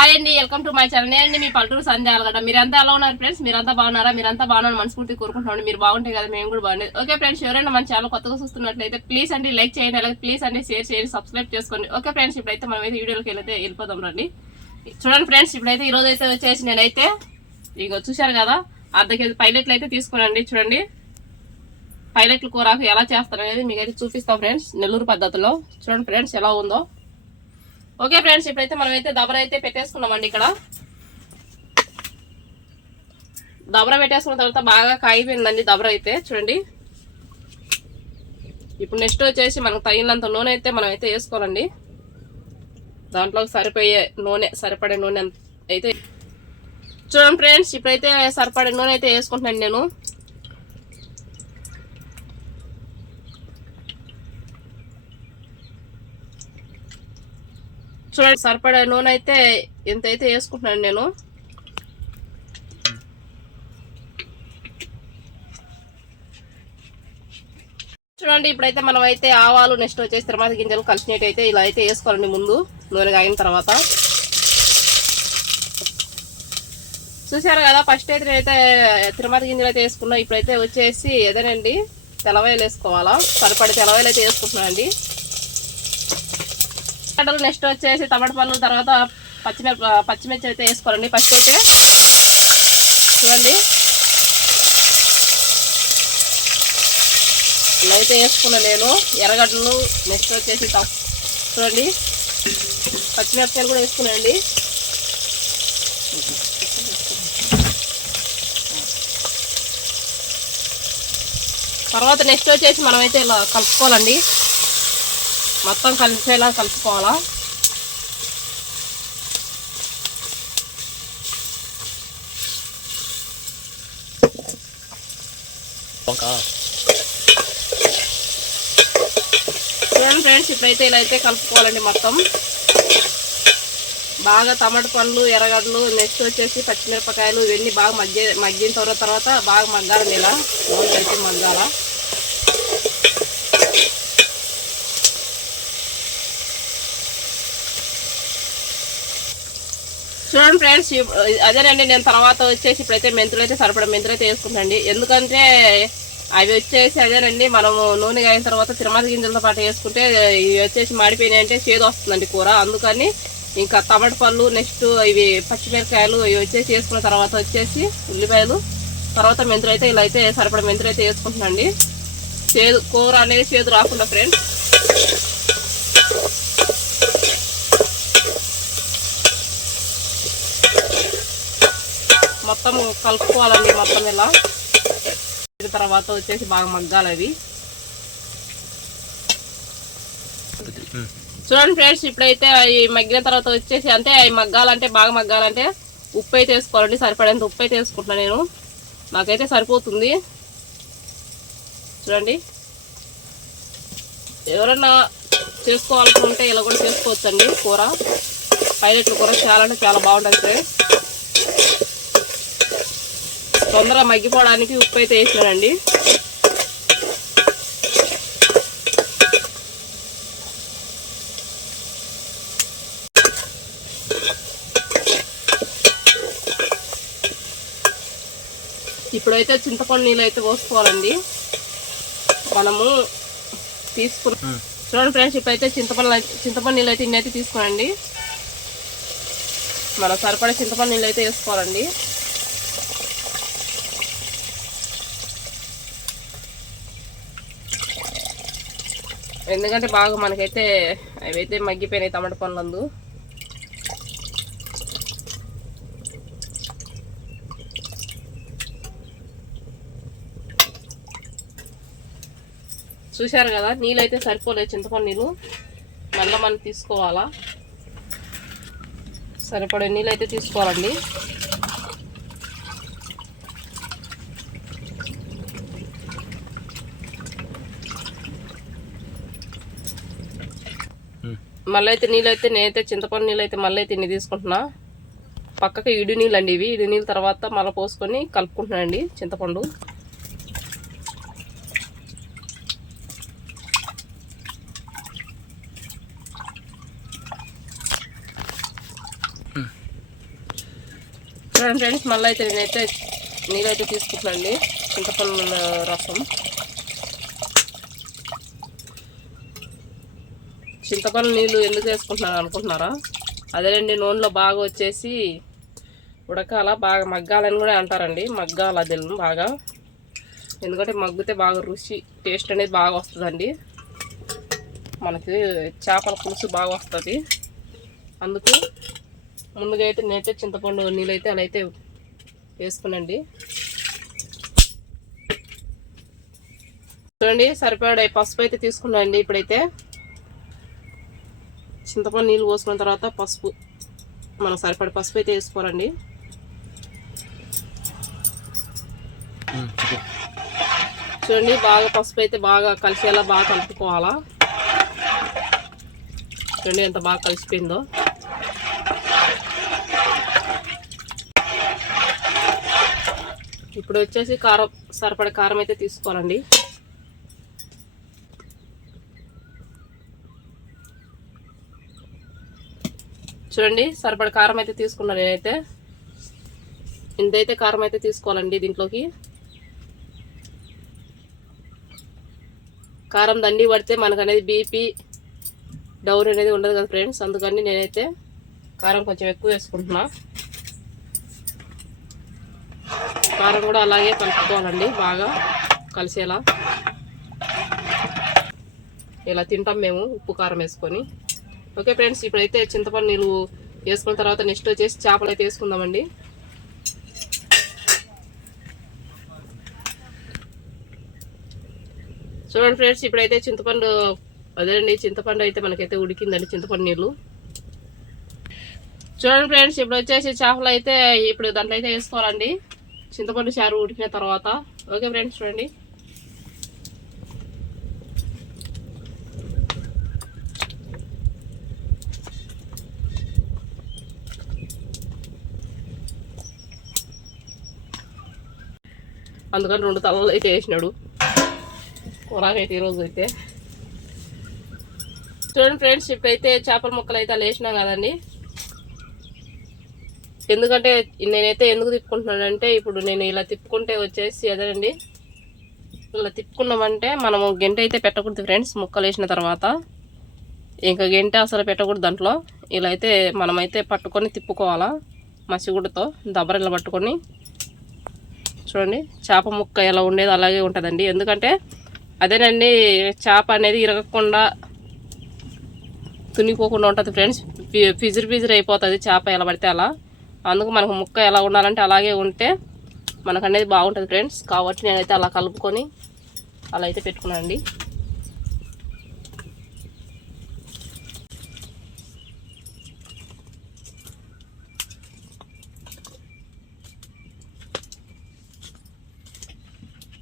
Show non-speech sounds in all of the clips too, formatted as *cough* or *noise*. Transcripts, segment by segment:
Hi అండి welcome to my channel నేను మీ పల్లెటూరు సంధ్య అలగడ మీరంతా ఎలా ఉన్నారు ఫ్రెండ్స్ మీరంతా బాగున్నారా? మీరంతా బాగున్నారు మనస్ఫూర్తి కోరుకుంటున్నాం మీరు బాగుంటే కదా మేము కూడా బాగుండేది. ఓకే ఫ్రెండ్స్ ఎవరైనా మన ఛానల్ కొత్తగా చూస్తున్నట్లయితే ప్లీజ్ అండి లైక్ చేయండి అలాగే ప్లీజ్ అండి షేర్ చేయండి సబ్స్క్రైబ్ చేసుకోండి. ఓకే ఫ్రెండ్స్ ఇప్పుడైతే మనం అయితే వీడియోకి వెళ్తే వెళ్ళిపోదాం రండి. చూడండి ఫ్రెండ్స్ ఇప్పుడైతే ఈ రోజు అయితే వచ్చేసి నేనైతే ఇక చూశారు కదా అర్ధ కేజీ పైలెట్లు అయితే తీసుకురండి. చూడండి. పైలెట్లు కూరకు ఎలా చేస్తారనేది మీకైతే మీకు అయితే చూపిస్తాం ఫ్రెండ్స్ నెల్లూరు పద్ధతిలో. చూడండి ఫ్రెండ్స్ ఎలా ఉందో. ఓకే ఫ్రెండ్స్ ఇప్పుడైతే మనం అయితే దబర అయితే పెట్టేసుకున్నామండి ఇక్కడ. దబర పెట్టేసుకున్న తర్వాత బాగా కాగిపోయిందండి దబర అయితే చూడండి. ఇప్పుడు నెక్స్ట్ వచ్చేసి మనకు తగినంత నూనె అయితే మనం అయితే వేసుకోవాలండి. దాంట్లో సరిపోయే నూనె సరిపడే నూనె అయితే చూడండి ఫ్రెండ్స్ ఇప్పుడైతే సరిపడే నూనె అయితే వేసుకుంటున్నాను నేను. చూడండి సరిపడే నూనె అయితే ఎంత అయితే వేసుకుంటున్నాను నేను. చూడండి ఇప్పుడైతే మనం అయితే ఆవాలు నెక్స్ట్ వచ్చేసి తిరుమల గింజలు కలిసినట్టు అయితే ఇలా అయితే వేసుకోవాలండి ముందు నూనె కాగిన తర్వాత. చూసారు కదా ఫస్ట్ అయితే నేనైతే తిరుమల గింజలు అయితే వేసుకున్నా. ఇప్పుడైతే వచ్చేసి ఏదేనండి? తెల్లవాయలు వేసుకోవాలా? సరిపడి తెల్లవాయలు అయితే వేసుకుంటున్నానండి. టమాటాలు నెక్స్ట్ వచ్చేసి టమాటా పళ్ళు తర్వాత పచ్చిమిరప పచ్చిమిర్చి అయితే వేసుకోవాలండి. ఫస్ట్ అయితే చూడండి. ఇలా అయితే వేసుకున్నా నేను. ఎర్రగడ్డలు నెక్స్ట్ వచ్చేసి చూడండి. పచ్చిమిరపకాయలు కూడా వేసుకున్నాండి తర్వాత నెక్స్ట్ వచ్చేసి మనమైతే ఇలా కలుపుకోవాలండి. మొత్తం కలిసేలా కలుపుకోవాలా? చూడండి ఫ్రెండ్స్ ఇప్పుడైతే ఇలా అయితే కలుపుకోవాలండి మొత్తం. బాగా టమాటా పండ్లు ఎర్రగడ్డలు నెక్స్ట్ వచ్చేసి పచ్చిమిరపకాయలు ఇవన్నీ బాగా మగ్గే మగ్గిన తర్వాత తర్వాత బాగా మగ్గాలండి ఇలా. నూనె మగ్గాల? చూడండి ఫ్రెండ్స్ అదేనండి నేను తర్వాత వచ్చేసి ఇప్పుడైతే మెంతులు అయితే సరిపడ మెంతులు అయితే వేసుకుంటాండి ఎందుకంటే అవి వచ్చేసి అదేనండి మనము నూనె అయిన తర్వాత తిరుమల గింజలతో పాటు వేసుకుంటే ఇవి వచ్చేసి మాడిపోయినాయి అంటే చేదు వస్తుందండి కూర. అందుకని ఇంకా టమాటా పళ్ళు నెక్స్ట్ ఇవి పచ్చిమిరకాయలు ఇవి వచ్చేసి వేసుకున్న తర్వాత వచ్చేసి ఉల్లిపాయలు తర్వాత మెంతులు అయితే ఇలా అయితే సరిపడ మెంతులు అయితే వేసుకుంటున్నాండి చేదు కూర అనేది చేదు రాకుండా ఫ్రెండ్స్. మొత్తం కలుపుకోవాలండి మొత్తం ఇలా. తర్వాత వచ్చేసి బాగా మగ్గాలి అవి. చూడండి ఫ్రెండ్స్ ఇప్పుడైతే అవి మగ్గిన తర్వాత వచ్చేసి అంటే అవి మగ్గాలంటే బాగా మగ్గాలంటే ఉప్పు అయితే వేసుకోవాలండి సరిపడేంత ఉప్పు అయితే వేసుకుంటున్నాను నేను. నాకైతే సరిపోతుంది. చూడండి. ఎవరన్నా చేసుకోవాలనుకుంటే ఇలా కూడా చేసుకోవచ్చండి కూర. పైలెట్ల కూర చాలా అంటే చాలా బాగుంటుంది ఫ్రెండ్స్. తొందరగా మగ్గిపోవడానికి ఉప్పు అయితే వేసినానండి. ఇప్పుడైతే చింతపండు నీళ్ళు అయితే పోసుకోవాలండి. మనము తీసుకున్న చూడండి ఫ్రెండ్స్ ఇప్పుడైతే చింతపండు చింతపండు నీళ్ళు అయితే ఇన్నైతే తీసుకోనండి మనం సరిపడే చింతపండు నీళ్ళు అయితే వేసుకోవాలండి. ఎందుకంటే బాగా మనకైతే అవైతే మగ్గిపోయినాయి టమాటా పండ్లందు. చూశారు కదా నీళ్ళు అయితే సరిపోలేదు చింతపండు నీళ్ళు. మళ్ళీ మనం తీసుకోవాలా? సరిపడే నీళ్ళు అయితే తీసుకోవాలండి. మళ్ళీ అయితే నీళ్ళు అయితే నేనైతే చింతపండు నీళ్ళు అయితే మళ్ళీ అయితే ఇన్ని తీసుకుంటున్నా. పక్కకి ఇడి నీళ్ళు అండి ఇవి. ఇడి నీళ్ళ తర్వాత మళ్ళీ పోసుకొని కలుపుకుంటున్నాను అండి చింతపండు. చూడండి ఫ్రెండ్స్ మళ్ళీ అయితే నేనైతే నీళ్ళైతే అండి చింతపండు రసం. చింతపండు నీళ్ళు ఎందుకు వేసుకుంటున్నాను అనుకుంటున్నారా? అదేనండి నూనెలో బాగా వచ్చేసి ఉడకాల బాగా మగ్గాలని కూడా అంటారండి. మగ్గాల అది బాగా. ఎందుకంటే మగ్గితే బాగా రుచి టేస్ట్ అనేది బాగా వస్తుందండి. మనకి చేపల పులుసు బాగా వస్తుంది. అందుకు ముందుగా అయితే నేనైతే చింతపండు నీళ్ళు అయితే అలా అయితే వేసుకునండి. చూడండి సరిపడా పసుపు అయితే తీసుకున్నాండి ఇప్పుడైతే. చింతపండు నీళ్ళు పోసుకున్న తర్వాత పసుపు మనం సరిపడ పసుపు అయితే వేసుకోవాలండి. చూడండి బాగా పసుపు అయితే బాగా కలిసేలా బాగా కలుపుకోవాలా. చూడండి ఎంత బాగా కలిసిపోయిందో. ఇప్పుడు వచ్చేసి కారం సరిపడ కారం అయితే తీసుకోవాలండి. చూడండి సరిపడ కారం అయితే తీసుకున్నాను నేనైతే. ఇంతైతే కారం అయితే తీసుకోవాలండి దీంట్లోకి. కారం దండి పడితే మనకు అనేది బీపీ డౌన్ అనేది ఉండదు కదా ఫ్రెండ్స్ అందుకని నేనైతే కారం కొంచెం ఎక్కువ వేసుకుంటున్నా. కారం కూడా అలాగే కలుపుకోవాలండి బాగా కలిసేలా. ఇలా తింటాం మేము ఉప్పు కారం వేసుకొని. ఓకే ఫ్రెండ్స్ ఇప్పుడైతే చింతపండు నీళ్ళు వేసుకున్న తర్వాత నెక్స్ట్ వచ్చేసి చేపలు అయితే వేసుకుందామండి. చూడండి ఫ్రెండ్స్ ఇప్పుడైతే చింతపండు అదేనండి చింతపండు అయితే మనకైతే ఉడికిందండి చింతపండు నీళ్ళు. చూడండి ఫ్రెండ్స్ ఇప్పుడు వచ్చేసి చేపలు అయితే ఇప్పుడు దాంట్లో అయితే వేసుకోవాలండి. చింతపండు చారు ఉడికిన తర్వాత. ఓకే ఫ్రెండ్స్ చూడండి. అందుకని రెండు తలలు అయితే వేసినాడు. కూరకైతే ఈరోజు అయితే. చూడండి ఫ్రెండ్స్ ఇప్పుడైతే చేపల ముక్కలు అయితే అలా వేసినాం కదండి. ఎందుకంటే నేనైతే ఎందుకు తిప్పుకుంటున్నానంటే ఇప్పుడు నేను ఇలా తిప్పుకుంటే వచ్చేసి అదేనండి. ఇలా తిప్పుకున్నామంటే మనము గంట అయితే పెట్టకూడదు ఫ్రెండ్స్ ముక్కలు వేసిన తర్వాత. ఇంకా గెంట అసలు పెట్టకూడదు దాంట్లో. ఇలా అయితే మనమైతే పట్టుకొని తిప్పుకోవాలా మసిగుడ్డతో దబ్బరిలా పట్టుకొని. చూడండి. చేప ముక్క ఎలా ఉండేది అలాగే ఉంటుందండి. ఎందుకంటే అదేనండి చేప అనేది ఇరగకుండా తునిగిపోకుండా ఉంటుంది ఫ్రెండ్స్. ఫిజిర్ ఫిజిర్ అయిపోతుంది చేప ఎలా పడితే అలా. అందుకు మనకు ముక్క ఎలా ఉండాలంటే అలాగే ఉంటే మనకు అనేది బాగుంటుంది ఫ్రెండ్స్. కాబట్టి నేనైతే అలా కలుపుకొని అలా అయితే పెట్టుకున్నానండి.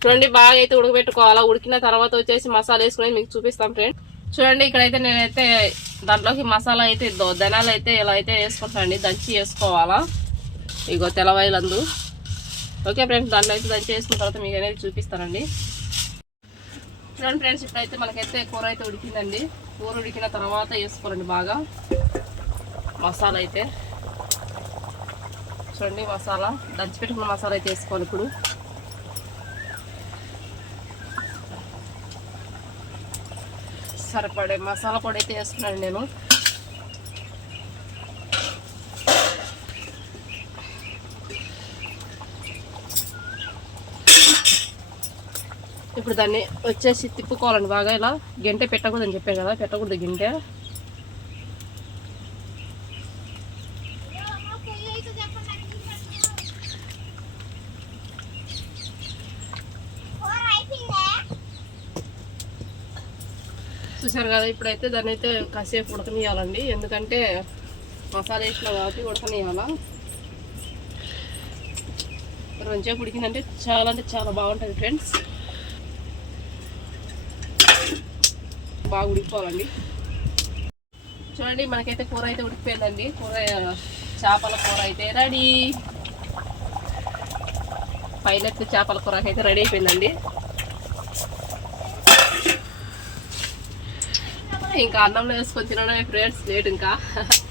చూడండి బాగా అయితే ఉడకబెట్టుకోవాలా? ఉడికిన తర్వాత వచ్చేసి మసాలా వేసుకుని మీకు చూపిస్తాం ఫ్రెండ్. చూడండి ఇక్కడైతే నేనైతే దాంట్లోకి మసాలా అయితే దో- ధనాలు అయితే ఇలా అయితే వేసుకుంటానండి దంచి వేసుకోవాలా? ఇగో తెల్లవాయిలందు. ఓకే ఫ్రెండ్స్ దాంట్లో అయితే దంచి వేసుకున్న తర్వాత మీకు అనేది చూపిస్తానండి. చూడండి ఫ్రెండ్స్ ఇప్పుడైతే మనకైతే కూర అయితే ఉడికిందండి. కూర ఉడికిన తర్వాత వేసుకోరండి బాగా. మసాలా అయితే. చూడండి మసాలా. దంచి పెట్టుకున్న మసాలా అయితే వేసుకోవాలి ఇప్పుడు. సరిపడే మసాలా పొడి అయితే వేస్తున్నాను నేను. ఇప్పుడు దాన్ని వచ్చేసి తిప్పుకోవాలండి బాగా ఇలా. గంటె పెట్టకూడదని చెప్పాను కదా పెట్టకూడదు గింటె. చూసారు కదా ఇప్పుడైతే దాన్ని అయితే కాసేపు ఉడకనియాలండి ఎందుకంటే మసాలా వేసినా కాబట్టి ఉడకనియాల రొంచేపు ఉడికిందంటే చాలా అంటే చాలా బాగుంటుంది ఫ్రెండ్స్. బాగా ఉడికిపోవాలండి. చూడండి మనకైతే కూర అయితే ఉడికిపోయిందండి. కూర చేపల కూర అయితే రెడీ. పైలట్ చేపల కూరకైతే రెడీ అయిపోయిందండి. ఇంకా అన్నంలో వేసుకొని తినడమే ఫ్రెండ్స్ లేట్ ఇంకా. *laughs*